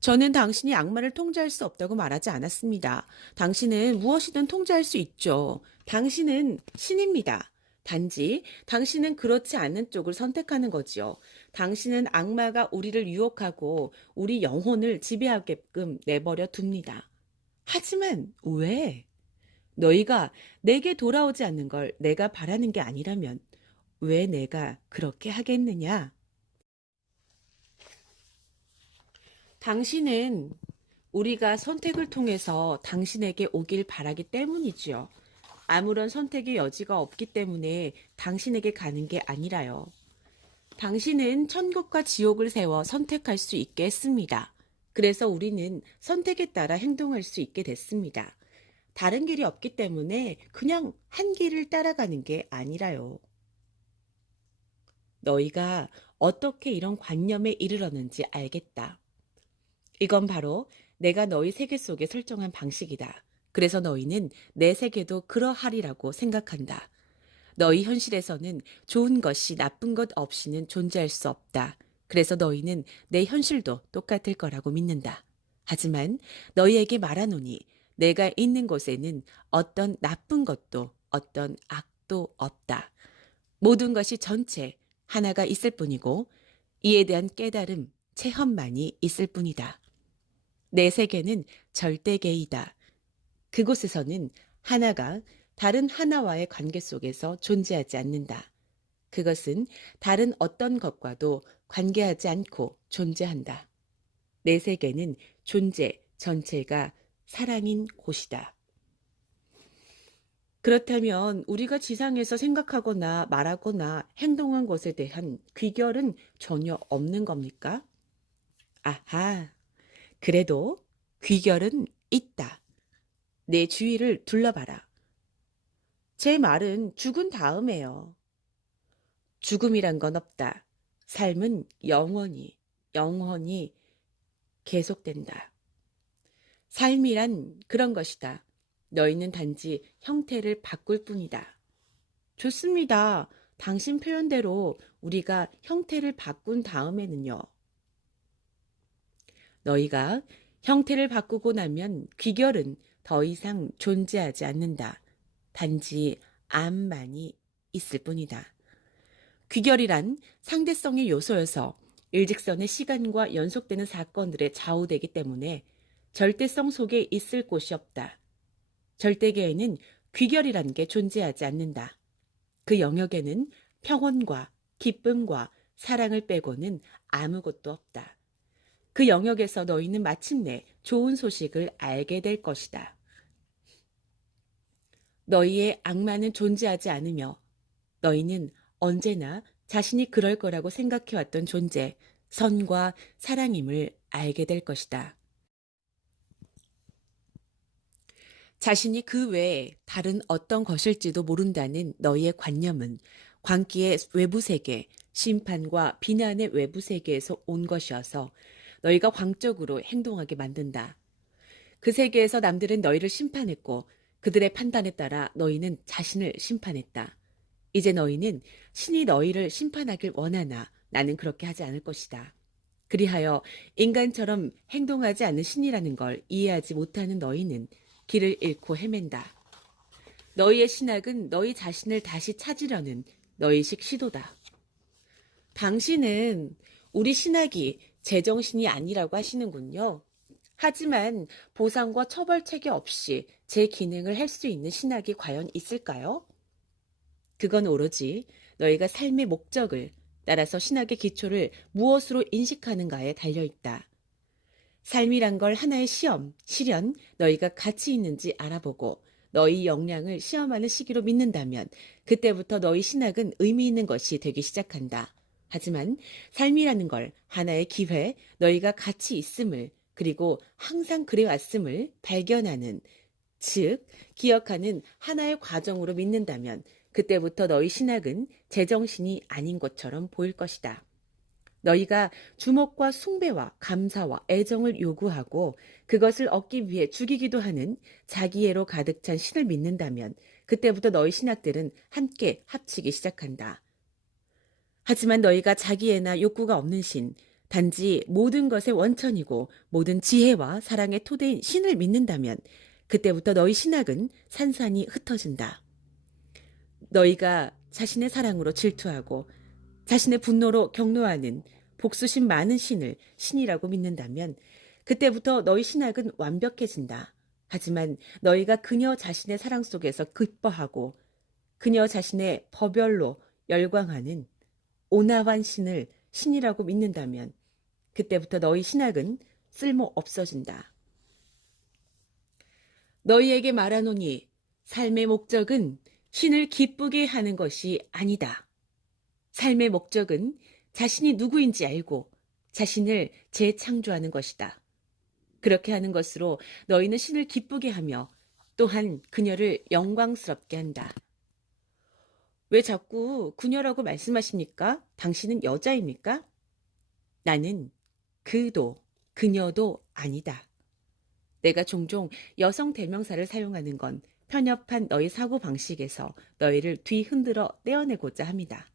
저는 당신이 악마를 통제할 수 없다고 말하지 않았습니다. 당신은 무엇이든 통제할 수 있죠. 당신은 신입니다. 단지 당신은 그렇지 않은 쪽을 선택하는 거지요. 당신은 악마가 우리를 유혹하고 우리 영혼을 지배하게끔 내버려 둡니다. 하지만 왜? 너희가 내게 돌아오지 않는 걸 내가 바라는 게 아니라면 왜 내가 그렇게 하겠느냐? 당신은 우리가 선택을 통해서 당신에게 오길 바라기 때문이지요. 아무런 선택의 여지가 없기 때문에 당신에게 가는 게 아니라요. 당신은 천국과 지옥을 세워 선택할 수 있게 했습니다. 그래서 우리는 선택에 따라 행동할 수 있게 됐습니다. 다른 길이 없기 때문에 그냥 한 길을 따라가는 게 아니라요. 너희가 어떻게 이런 관념에 이르렀는지 알겠다. 이건 바로 내가 너희 세계 속에 설정한 방식이다. 그래서 너희는 내 세계도 그러하리라고 생각한다. 너희 현실에서는 좋은 것이 나쁜 것 없이는 존재할 수 없다. 그래서 너희는 내 현실도 똑같을 거라고 믿는다. 하지만 너희에게 말하노니 내가 있는 곳에는 어떤 나쁜 것도 어떤 악도 없다. 모든 것이 전체 하나가 있을 뿐이고 이에 대한 깨달음, 체험만이 있을 뿐이다. 내 세계는 절대계이다. 그곳에서는 하나가 다른 하나와의 관계 속에서 존재하지 않는다. 그것은 다른 어떤 것과도 관계하지 않고 존재한다. 내 세계는 존재 전체가 사랑인 곳이다. 그렇다면 우리가 지상에서 생각하거나 말하거나 행동한 것에 대한 귀결은 전혀 없는 겁니까? 아하, 그래도 귀결은 있다. 내 주위를 둘러봐라. 제 말은 죽은 다음에요. 죽음이란 건 없다. 삶은 영원히 계속된다. 삶이란 그런 것이다. 너희는 단지 형태를 바꿀 뿐이다. 좋습니다. 당신 표현대로 우리가 형태를 바꾼 다음에는요. 너희가 형태를 바꾸고 나면 귀결은 더 이상 존재하지 않는다. 단지 암만이 있을 뿐이다. 귀결이란 상대성의 요소여서 일직선의 시간과 연속되는 사건들에 좌우되기 때문에 절대성 속에 있을 곳이 없다. 절대계에는 귀결이란 게 존재하지 않는다. 그 영역에는 평온과 기쁨과 사랑을 빼고는 아무것도 없다. 그 영역에서 너희는 마침내 좋은 소식을 알게 될 것이다. 너희의 악마는 존재하지 않으며 너희는 언제나 자신이 그럴 거라고 생각해왔던 존재, 선과 사랑임을 알게 될 것이다. 자신이 그 외에 다른 어떤 것일지도 모른다는 너희의 관념은 광기의 외부 세계, 심판과 비난의 외부 세계에서 온 것이어서 너희가 광적으로 행동하게 만든다. 그 세계에서 남들은 너희를 심판했고 그들의 판단에 따라 너희는 자신을 심판했다. 이제 너희는 신이 너희를 심판하길 원하나 나는 그렇게 하지 않을 것이다. 그리하여 인간처럼 행동하지 않는 신이라는 걸 이해하지 못하는 너희는 길을 잃고 헤맨다. 너희의 신학은 너희 자신을 다시 찾으려는 너희식 시도다. 당신은 우리 신학이 제정신이 아니라고 하시는군요. 하지만 보상과 처벌 체계 없이 제 기능을 할 수 있는 신학이 과연 있을까요? 그건 오로지 너희가 삶의 목적을 따라서 신학의 기초를 무엇으로 인식하는가에 달려있다. 삶이란 걸 하나의 시험, 실현, 너희가 가치 있는지 알아보고 너희 역량을 시험하는 시기로 믿는다면 그때부터 너희 신학은 의미 있는 것이 되기 시작한다. 하지만 삶이라는 걸 하나의 기회, 너희가 같이 있음을, 그리고 항상 그래왔음을 발견하는, 즉, 기억하는 하나의 과정으로 믿는다면 그때부터 너희 신학은 제정신이 아닌 것처럼 보일 것이다. 너희가 주목과 숭배와 감사와 애정을 요구하고 그것을 얻기 위해 죽이기도 하는 자기애로 가득 찬 신을 믿는다면 그때부터 너희 신학들은 함께 합치기 시작한다. 하지만 너희가 자기애나 욕구가 없는 신, 단지 모든 것의 원천이고 모든 지혜와 사랑의 토대인 신을 믿는다면 그때부터 너희 신학은 산산이 흩어진다. 너희가 자신의 사랑으로 질투하고 자신의 분노로 경노하는 복수심 많은 신을 신이라고 믿는다면 그때부터 너희 신학은 완벽해진다. 하지만 너희가 그녀 자신의 사랑 속에서 기뻐하고 그녀 자신의 법열로 열광하는 온화한 신을 신이라고 믿는다면 그때부터 너희 신학은 쓸모 없어진다. 너희에게 말하노니 삶의 목적은 신을 기쁘게 하는 것이 아니다. 삶의 목적은 자신이 누구인지 알고 자신을 재창조하는 것이다. 그렇게 하는 것으로 너희는 신을 기쁘게 하며 또한 그녀를 영광스럽게 한다. 왜 자꾸 그녀라고 말씀하십니까? 당신은 여자입니까? 나는 그도 그녀도 아니다. 내가 종종 여성 대명사를 사용하는 건 편협한 너희 사고방식에서 너희를 뒤흔들어 떼어내고자 합니다.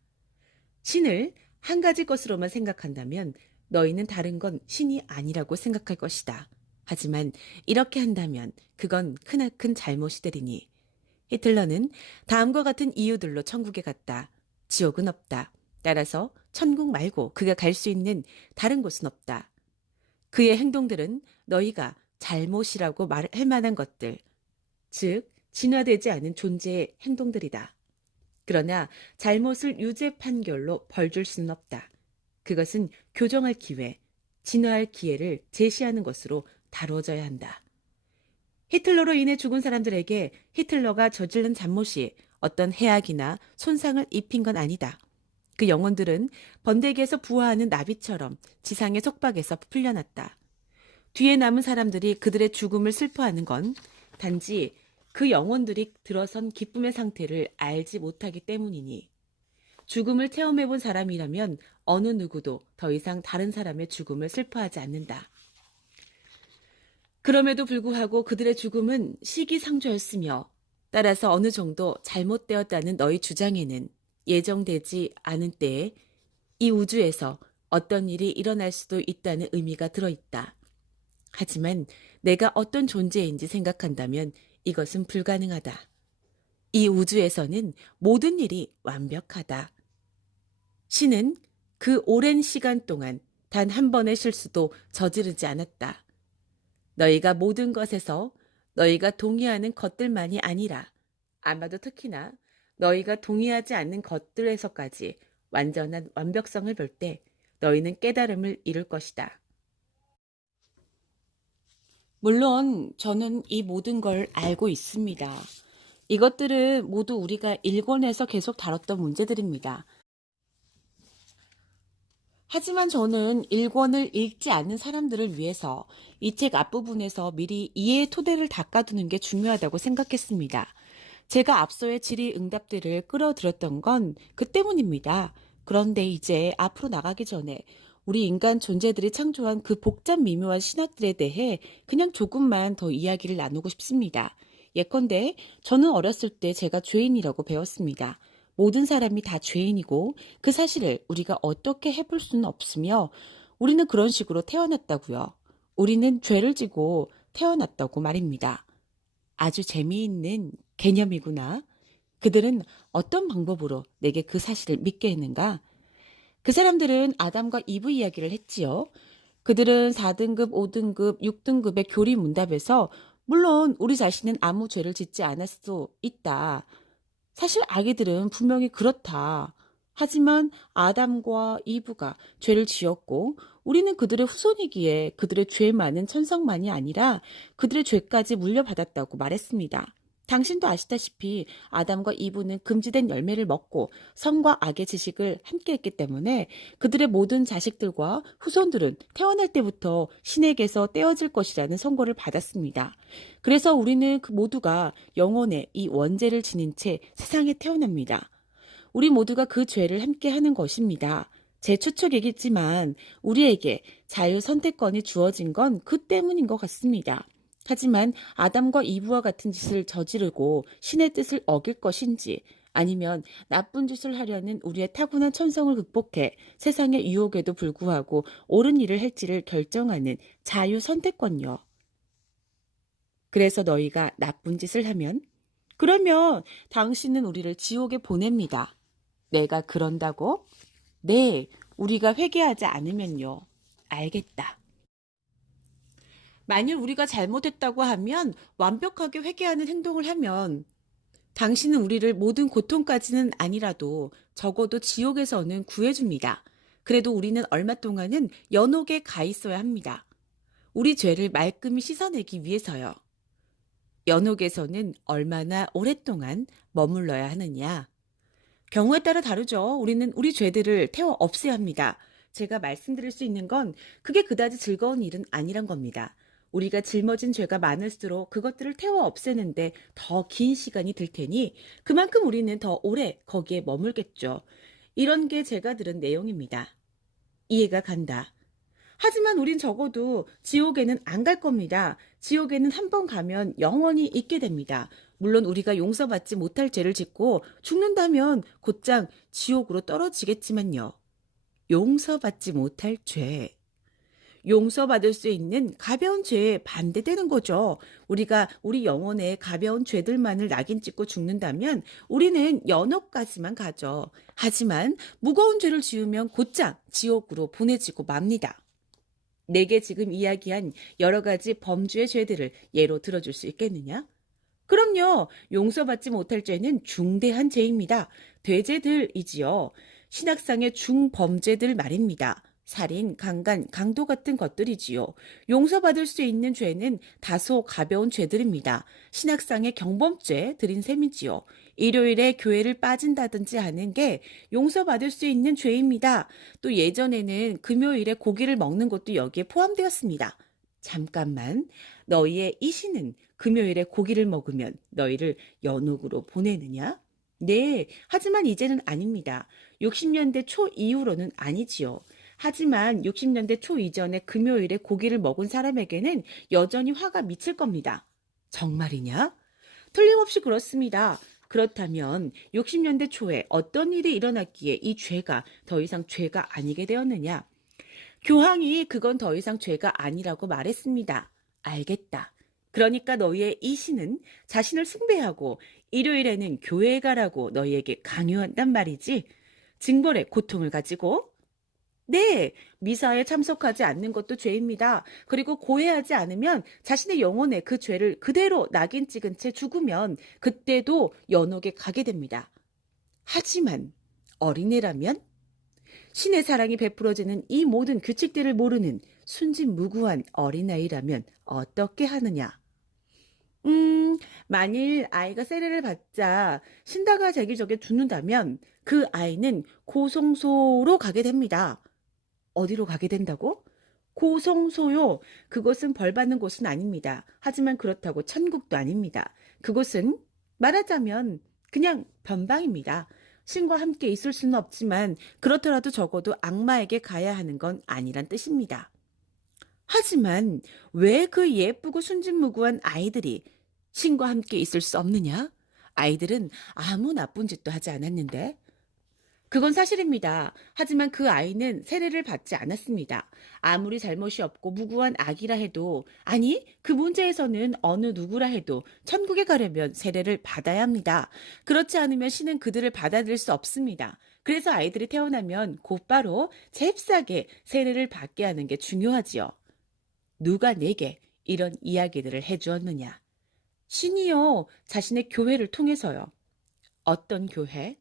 신을 한 가지 것으로만 생각한다면 너희는 다른 건 신이 아니라고 생각할 것이다. 하지만 이렇게 한다면 그건 크나큰 잘못이 되리니 히틀러는 다음과 같은 이유들로 천국에 갔다. 지옥은 없다. 따라서 천국 말고 그가 갈 수 있는 다른 곳은 없다. 그의 행동들은 너희가 잘못이라고 말할 만한 것들, 즉 진화되지 않은 존재의 행동들이다. 그러나 잘못을 유죄 판결로 벌 줄 수는 없다. 그것은 교정할 기회, 진화할 기회를 제시하는 것으로 다뤄져야 한다. 히틀러로 인해 죽은 사람들에게 히틀러가 저지른 잘못이 어떤 해악이나 손상을 입힌 건 아니다. 그 영혼들은 번데기에서 부화하는 나비처럼 지상의 속박에서 풀려났다. 뒤에 남은 사람들이 그들의 죽음을 슬퍼하는 건 단지 그 영혼들이 들어선 기쁨의 상태를 알지 못하기 때문이니 죽음을 체험해본 사람이라면 어느 누구도 더 이상 다른 사람의 죽음을 슬퍼하지 않는다. 그럼에도 불구하고 그들의 죽음은 시기상조였으며 따라서 어느 정도 잘못되었다는 너희 주장에는 예정되지 않은 때에 이 우주에서 어떤 일이 일어날 수도 있다는 의미가 들어있다. 하지만 내가 어떤 존재인지 생각한다면 이것은 불가능하다. 이 우주에서는 모든 일이 완벽하다. 신은 그 오랜 시간 동안 단 한 번의 실수도 저지르지 않았다. 너희가 모든 것에서 너희가 동의하는 것들만이 아니라 아마도 특히나 너희가 동의하지 않는 것들에서까지 완전한 완벽성을 볼 때 너희는 깨달음을 이룰 것이다. 물론 저는 이 모든 걸 알고 있습니다. 이것들은 모두 우리가 일권에서 계속 다뤘던 문제들입니다. 하지만 저는 일권을 읽지 않는 사람들을 위해서 이 책 앞부분에서 미리 이해의 토대를 닦아두는 게 중요하다고 생각했습니다. 제가 앞서의 질의응답들을 끌어들였던 건 그 때문입니다. 그런데 이제 앞으로 나가기 전에 우리 인간 존재들이 창조한 그 복잡 미묘한 신학들에 대해 그냥 조금만 더 이야기를 나누고 싶습니다. 예컨대 저는 어렸을 때 제가 죄인이라고 배웠습니다. 모든 사람이 다 죄인이고 그 사실을 우리가 어떻게 해볼 수는 없으며 우리는 그런 식으로 태어났다고요. 우리는 죄를 지고 태어났다고 말입니다. 아주 재미있는 개념이구나. 그들은 어떤 방법으로 내게 그 사실을 믿게 했는가? 그 사람들은 아담과 이브 이야기를 했지요. 그들은 4등급, 5등급, 6등급의 교리 문답에서 물론 우리 자신은 아무 죄를 짓지 않을 수도 있다. 사실 아기들은 분명히 그렇다. 하지만 아담과 이브가 죄를 지었고 우리는 그들의 후손이기에 그들의 죄 많은 천성만이 아니라 그들의 죄까지 물려받았다고 말했습니다. 당신도 아시다시피 아담과 이브는 금지된 열매를 먹고 선과 악의 지식을 함께 했기 때문에 그들의 모든 자식들과 후손들은 태어날 때부터 신에게서 떼어질 것이라는 선고를 받았습니다. 그래서 우리는 그 모두가 영혼의 이 원죄를 지닌 채 세상에 태어납니다. 우리 모두가 그 죄를 함께 하는 것입니다. 제 추측이겠지만 우리에게 자유 선택권이 주어진 건 그 때문인 것 같습니다. 하지만 아담과 이브와 같은 짓을 저지르고 신의 뜻을 어길 것인지 아니면 나쁜 짓을 하려는 우리의 타고난 천성을 극복해 세상의 유혹에도 불구하고 옳은 일을 할지를 결정하는 자유 선택권요. 그래서 너희가 나쁜 짓을 하면 그러면 당신은 우리를 지옥에 보냅니다. 내가 그런다고? 네, 우리가 회개하지 않으면요. 알겠다. 만일 우리가 잘못했다고 하면 완벽하게 회개하는 행동을 하면 당신은 우리를 모든 고통까지는 아니라도 적어도 지옥에서는 구해줍니다. 그래도 우리는 얼마 동안은 연옥에 가 있어야 합니다. 우리 죄를 말끔히 씻어내기 위해서요. 연옥에서는 얼마나 오랫동안 머물러야 하느냐? 경우에 따라 다르죠. 우리는 우리 죄들을 태워 없애야 합니다. 제가 말씀드릴 수 있는 건 그게 그다지 즐거운 일은 아니란 겁니다. 우리가 짊어진 죄가 많을수록 그것들을 태워 없애는데 더 긴 시간이 들 테니 그만큼 우리는 더 오래 거기에 머물겠죠. 이런 게 제가 들은 내용입니다. 이해가 간다. 하지만 우린 적어도 지옥에는 안 갈 겁니다. 지옥에는 한 번 가면 영원히 있게 됩니다. 물론 우리가 용서받지 못할 죄를 짓고 죽는다면 곧장 지옥으로 떨어지겠지만요. 용서받지 못할 죄. 용서받을 수 있는 가벼운 죄에 반대되는 거죠. 우리가 우리 영혼에 가벼운 죄들만을 낙인 찍고 죽는다면 우리는 연옥까지만 가죠. 하지만 무거운 죄를 지으면 곧장 지옥으로 보내지고 맙니다. 내게 지금 이야기한 여러 가지 범주의 죄들을 예로 들어줄 수 있겠느냐? 그럼요. 용서받지 못할 죄는 중대한 죄입니다. 대죄들이지요. 신학상의 중범죄들 말입니다. 살인, 강간, 강도 같은 것들이지요. 용서받을 수 있는 죄는 다소 가벼운 죄들입니다. 신학상의 경범죄들인 셈이지요. 일요일에 교회를 빠진다든지 하는 게 용서받을 수 있는 죄입니다. 또 예전에는 금요일에 고기를 먹는 것도 여기에 포함되었습니다. 잠깐만, 너희의 이신은 금요일에 고기를 먹으면 너희를 연옥으로 보내느냐? 네, 하지만 이제는 아닙니다. 60년대 초 이후로는 아니지요. 하지만 60년대 초 이전에 금요일에 고기를 먹은 사람에게는 여전히 화가 미칠 겁니다. 정말이냐? 틀림없이 그렇습니다. 그렇다면 60년대 초에 어떤 일이 일어났기에 이 죄가 더 이상 죄가 아니게 되었느냐? 교황이 그건 더 이상 죄가 아니라고 말했습니다. 알겠다. 그러니까 너희의 이 신은 자신을 숭배하고 일요일에는 교회에 가라고 너희에게 강요한단 말이지. 징벌의 고통을 가지고. 네, 미사에 참석하지 않는 것도 죄입니다. 그리고 고해하지 않으면 자신의 영혼에 그 죄를 그대로 낙인 찍은 채 죽으면 그때도 연옥에 가게 됩니다. 하지만 어린애라면? 신의 사랑이 베풀어지는 이 모든 규칙들을 모르는 순진무구한 어린아이라면 어떻게 하느냐? 만일 아이가 세례를 받자 신다가 제기적에 죽는다면 그 아이는 고성소로 가게 됩니다. 어디로 가게 된다고? 고성소요. 그것은 벌 받는 곳은 아닙니다. 하지만 그렇다고 천국도 아닙니다. 그곳은 말하자면 그냥 변방입니다. 신과 함께 있을 수는 없지만 그렇더라도 적어도 악마에게 가야 하는 건 아니란 뜻입니다. 하지만 왜 그 예쁘고 순진무구한 아이들이 신과 함께 있을 수 없느냐? 아이들은 아무 나쁜 짓도 하지 않았는데. 그건 사실입니다. 하지만 그 아이는 세례를 받지 않았습니다. 아무리 잘못이 없고 무고한 악이라 해도, 아니, 그 문제에서는 어느 누구라 해도 천국에 가려면 세례를 받아야 합니다. 그렇지 않으면 신은 그들을 받아들일 수 없습니다. 그래서 아이들이 태어나면 곧바로 잽싸게 세례를 받게 하는 게 중요하지요. 누가 내게 이런 이야기들을 해주었느냐? 신이요, 자신의 교회를 통해서요. 어떤 교회?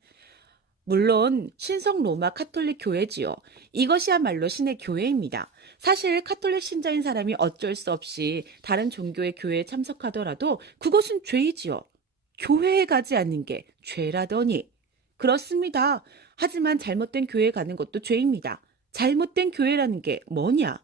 물론 신성 로마 카톨릭 교회지요. 이것이야말로 신의 교회입니다. 사실 카톨릭 신자인 사람이 어쩔 수 없이 다른 종교의 교회에 참석하더라도 그것은 죄이지요. 교회에 가지 않는 게 죄라더니. 그렇습니다. 하지만 잘못된 교회에 가는 것도 죄입니다. 잘못된 교회라는 게 뭐냐?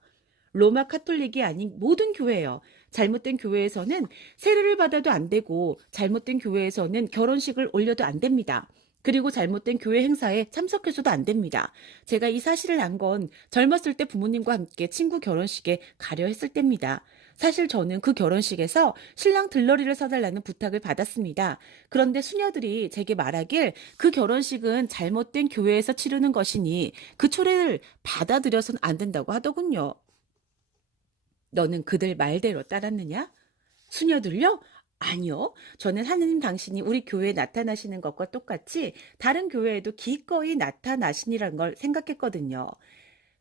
로마 카톨릭이 아닌 모든 교회예요. 잘못된 교회에서는 세례를 받아도 안 되고 잘못된 교회에서는 결혼식을 올려도 안 됩니다. 그리고 잘못된 교회 행사에 참석해서도 안 됩니다. 제가 이 사실을 안 건 젊었을 때 부모님과 함께 친구 결혼식에 가려 했을 때입니다. 사실 저는 그 결혼식에서 신랑 들러리를 사달라는 부탁을 받았습니다. 그런데 수녀들이 제게 말하길 그 결혼식은 잘못된 교회에서 치르는 것이니 그 초대를 받아들여선 안 된다고 하더군요. 너는 그들 말대로 따랐느냐? 수녀들요? 아니요. 저는 하느님 당신이 우리 교회에 나타나시는 것과 똑같이 다른 교회에도 기꺼이 나타나시니란 걸 생각했거든요.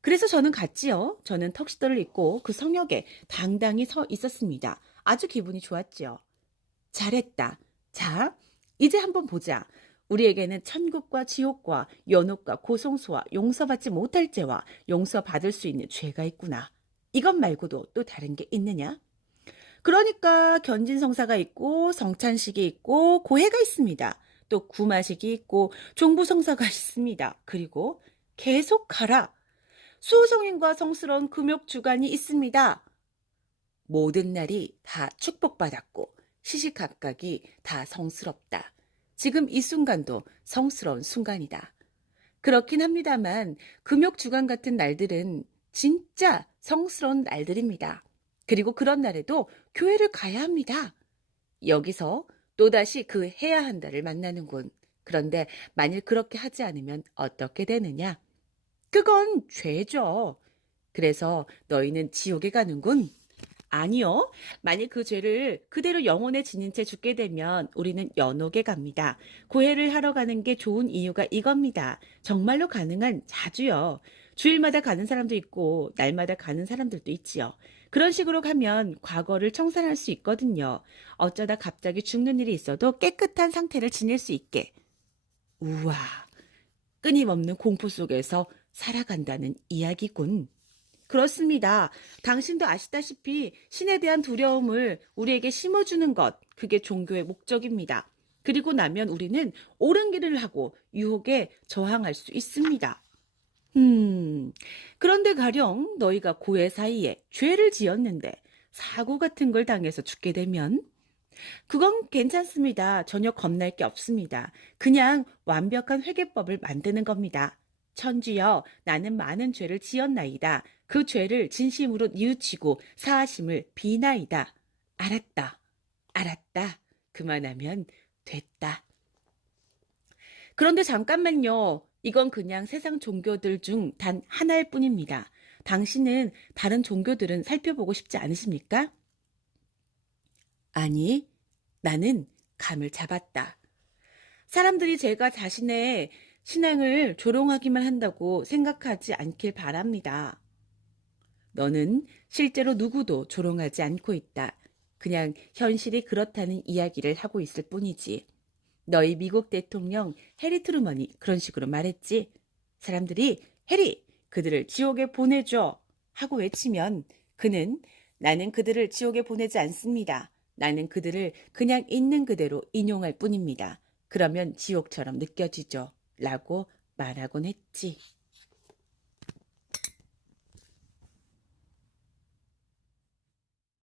그래서 저는 갔지요. 저는 턱시도를 입고 그 성역에 당당히 서 있었습니다. 아주 기분이 좋았지요. 잘했다. 자, 이제 한번 보자. 우리에게는 천국과 지옥과 연옥과 고성소와 용서받지 못할 죄와 용서받을 수 있는 죄가 있구나. 이것 말고도 또 다른 게 있느냐? 그러니까 견진성사가 있고 성찬식이 있고 고해가 있습니다. 또 구마식이 있고 종부성사가 있습니다. 그리고 계속 가라. 수호성인과 성스러운 금욕주간이 있습니다. 모든 날이 다 축복받았고 시시각각이 다 성스럽다. 지금 이 순간도 성스러운 순간이다. 그렇긴 합니다만 금욕주간 같은 날들은 진짜 성스러운 날들입니다. 그리고 그런 날에도 교회를 가야 합니다. 여기서 또다시 그 해야 한다를 만나는군. 그런데 만일 그렇게 하지 않으면 어떻게 되느냐? 그건 죄죠. 그래서 너희는 지옥에 가는군. 아니요. 만일 그 죄를 그대로 영혼에 지닌 채 죽게 되면 우리는 연옥에 갑니다. 고해를 하러 가는 게 좋은 이유가 이겁니다. 정말로 가능한 자주요. 주일마다 가는 사람도 있고 날마다 가는 사람들도 있지요. 그런 식으로 가면 과거를 청산할 수 있거든요. 어쩌다 갑자기 죽는 일이 있어도 깨끗한 상태를 지닐 수 있게. 우와, 끊임없는 공포 속에서 살아간다는 이야기군. 그렇습니다. 당신도 아시다시피 신에 대한 두려움을 우리에게 심어주는 것, 그게 종교의 목적입니다. 그리고 나면 우리는 옳은 길을 하고 유혹에 저항할 수 있습니다. 그런데 가령 너희가 고해 사이에 죄를 지었는데 사고 같은 걸 당해서 죽게 되면 그건 괜찮습니다. 전혀 겁날 게 없습니다. 그냥 완벽한 회개법을 만드는 겁니다. 천주여, 나는 많은 죄를 지었나이다. 그 죄를 진심으로 뉘우치고 사하심을 비나이다. 알았다. 알았다. 그만하면 됐다. 그런데 잠깐만요. 이건 그냥 세상 종교들 중 단 하나일 뿐입니다. 당신은 다른 종교들은 살펴보고 싶지 않으십니까? 아니, 나는 감을 잡았다. 사람들이 제가 자신의 신앙을 조롱하기만 한다고 생각하지 않길 바랍니다. 너는 실제로 누구도 조롱하지 않고 있다. 그냥 현실이 그렇다는 이야기를 하고 있을 뿐이지. 너희 미국 대통령 해리 트루먼이 그런 식으로 말했지. 사람들이 해리, 그들을 지옥에 보내줘 하고 외치면 그는 나는 그들을 지옥에 보내지 않습니다. 나는 그들을 그냥 있는 그대로 인용할 뿐입니다. 그러면 지옥처럼 느껴지죠. 라고 말하곤 했지.